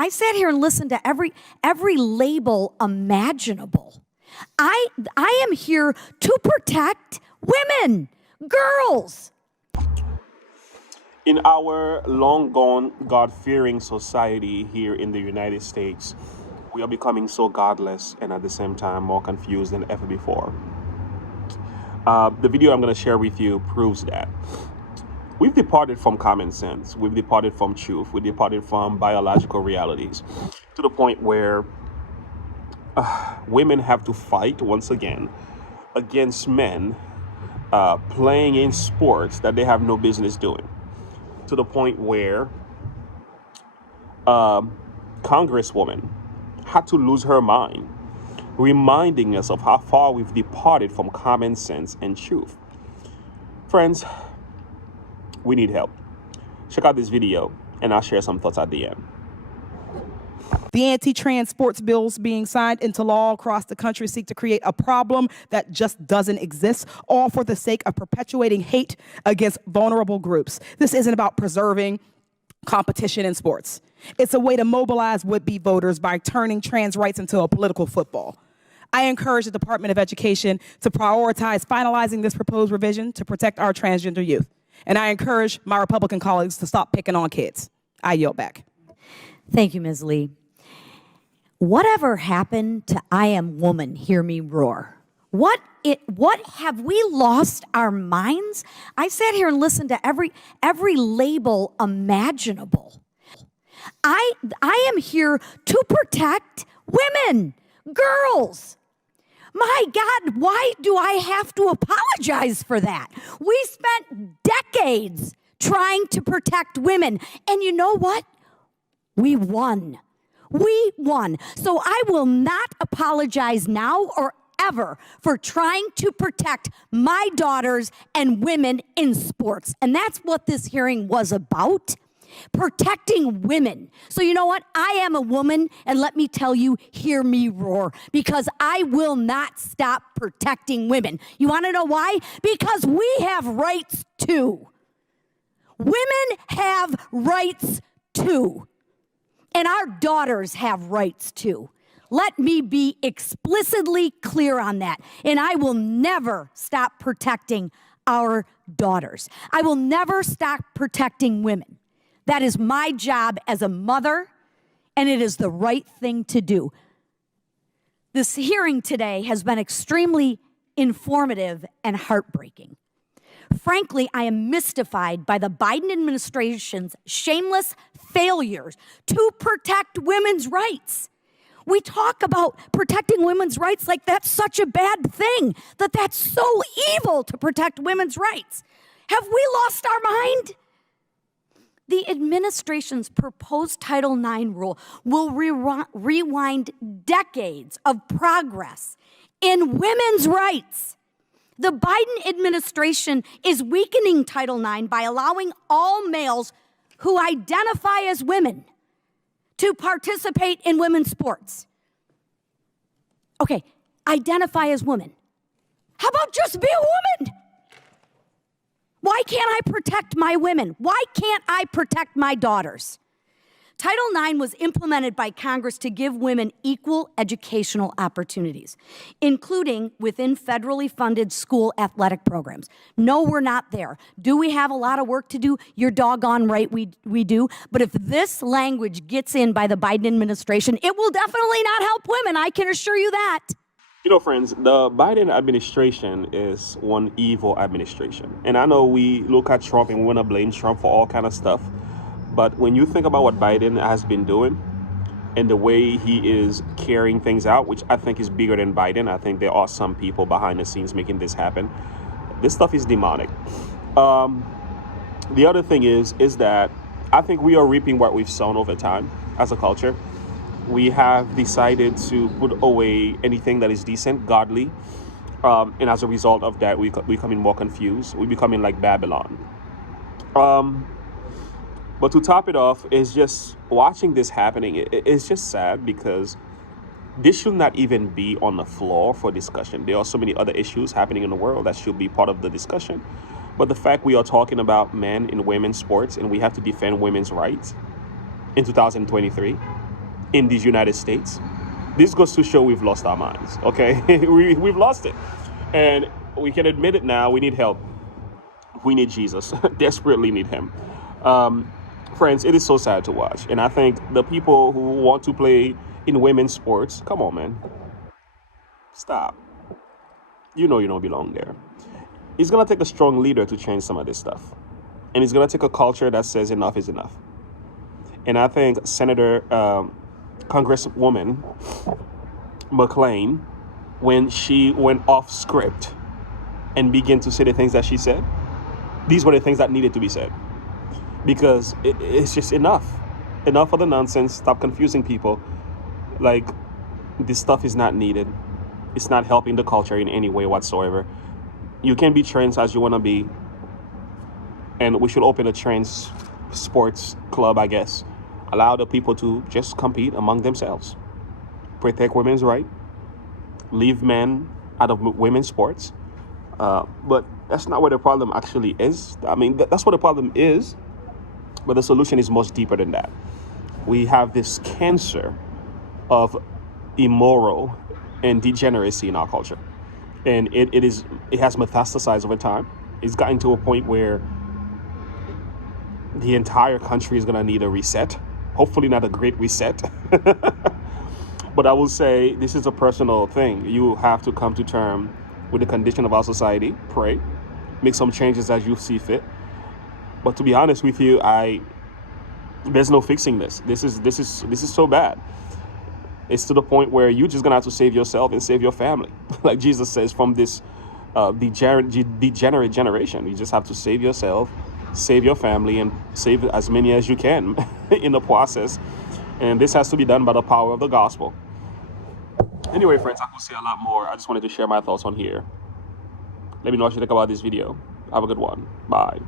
I sat here and listened to every label imaginable. I am here to protect women, girls. In our long gone God-fearing society here in the United States, we are becoming so godless and at the same time more confused than ever before. The video I'm going to share with you proves that. We've departed from common sense. We've departed from truth. We departed from biological realities to the point where women have to fight once again against men playing in sports that they have no business doing. To the point where Congresswoman had to lose her mind, reminding us of how far we've departed from common sense and truth. Friends, we need help. Check out this video and I'll share some thoughts at the end. The anti-trans sports bills being signed into law across the country seek to create a problem that just doesn't exist, all for the sake of perpetuating hate against vulnerable groups. This isn't about preserving competition in sports. It's a way to mobilize would-be voters by turning trans rights into a political football. I encourage the Department of Education to prioritize finalizing this proposed revision to protect our transgender youth. And I encourage my Republican colleagues to stop picking on kids. I yield back. Thank you, Ms. Lee. Whatever happened to I am woman, hear me roar? What have we lost our minds? I sat here and listened to every label imaginable. I am here to protect women, girls. My God, why do I have to apologize for that? We spent decades trying to protect women, and you know what? We won. We won. So I will not apologize now or ever for trying to protect my daughters and women in sports. And that's what this hearing was about, protecting women. So you know what? I am a woman, and let me tell you, hear me roar, because I will not stop protecting women. You want to know why? Because we have rights too. Women have rights too. And our daughters have rights too. Let me be explicitly clear on that. And I will never stop protecting our daughters. I will never stop protecting women. That is my job as a mother, and it is the right thing to do. This hearing today has been extremely informative and heartbreaking. Frankly, I am mystified by the Biden administration's shameless failures to protect women's rights. We talk about protecting women's rights like that's such a bad thing, that's so evil to protect women's rights. Have we lost our mind? The administration's proposed Title IX rule will rewind decades of progress in women's rights. The Biden administration is weakening Title IX by allowing all males who identify as women to participate in women's sports. Okay, identify as women. How about just be a woman? Why can't I protect my women? Why can't I protect my daughters? Title IX was implemented by Congress to give women equal educational opportunities, including within federally funded school athletic programs. No, we're not there. Do we have a lot of work to do? You're doggone right, we do. But if this language gets in by the Biden administration, it will definitely not help women, I can assure you that. You know, friends, the Biden administration is one evil administration. And I know we look at Trump and we want to blame Trump for all kind of stuff. But when you think about what Biden has been doing and the way he is carrying things out, which I think is bigger than Biden, I think there are some people behind the scenes making this happen. This stuff is demonic. The other thing is that I think we are reaping what we've sown over time as a culture. We have decided to put away anything that is decent, godly. And as a result of that, we're becoming more confused. We're becoming like Babylon. But to top it off, is just watching this happening. It's just sad because this should not even be on the floor for discussion. There are so many other issues happening in the world that should be part of the discussion. But the fact we are talking about men in women's sports and we have to defend women's rights in 2023, in these United States. This goes to show we've lost our minds, okay? We've lost it. And we can admit it now. We need help. We need Jesus. Desperately need him. Friends, it is so sad to watch. And I think the people who want to play in women's sports, come on, man. Stop. You know you don't belong there. It's going to take a strong leader to change some of this stuff. And it's going to take a culture that says enough is enough. And I think Congresswoman McLean, when she went off script and began to say the things that she said, these were the things that needed to be said. Because it's just enough. Enough of the nonsense. Stop confusing people. Like, this stuff is not needed. It's not helping the culture in any way whatsoever. You can be trans as you want to be. And we should open a trans sports club, I guess. Allow the people to just compete among themselves. Protect women's rights. Leave men out of women's sports. But that's not where the problem actually is. I mean, that's what the problem is. But the solution is much deeper than that. We have this cancer of immoral and degeneracy in our culture. And it has metastasized over time. It's gotten to a point where the entire country is going to need a reset. Hopefully not a great reset. But I will say this is a personal thing. You have to come to terms with the condition of our society, pray, make some changes as you see fit. But to be honest with you, there's no fixing this. This is so bad. It's to the point where you're just gonna have to save yourself and save your family. Like Jesus says, from this degenerate generation, you just have to save yourself, save your family, and save as many as you can in the process. And this has to be done by the power of the gospel. Anyway, friends, I could say a lot more. I just wanted to share my thoughts on here. Let me know what you think about this video. Have a good one. Bye.